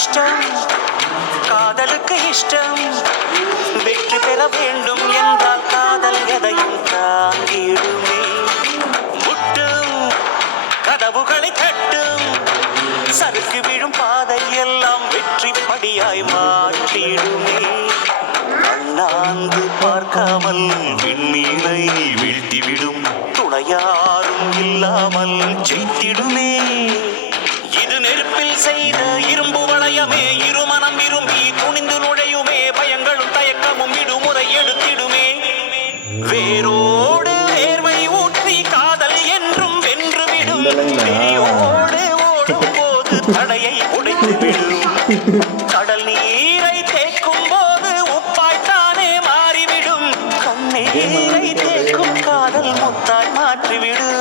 கஷ்டம் காதலுக்கு இஷ்டம் வெற்றி பெற வேண்டும் என்றால் காதல் எதையும் தாங்கிடுமே முட்டும் கதவுகளை தட்டும் சறுக்கு விழும் பாதை எல்லாம் வெற்றி படியாய் மாற்றிடுமே அண்ணாந்து பார்க்காமல் விண்மீனை வீழ்த்திவிடும் துணையாரும் இல்லாமல் ஜெயித்திடுமே இது நெருப்பில் செய்த இரும்பு வளையமே இருமனம் விரும்பி துணிந்து நுழையுமே பயங்களும் தயக்கமும் விடுமுறை எடுத்திடுமே வேரோடு வேர்வை ஊற்றி காதல் என்றும் வென்றுவிடும் வெறியோடு ஓடும் போது தடையை உடைத்து விடும் கடல் நீரை தேக்கும் போது உப்பாய்த்தானே மாறிவிடும் கண்ணீரை தேக்கும் காதல் முத்தாய் மாற்றிவிடும்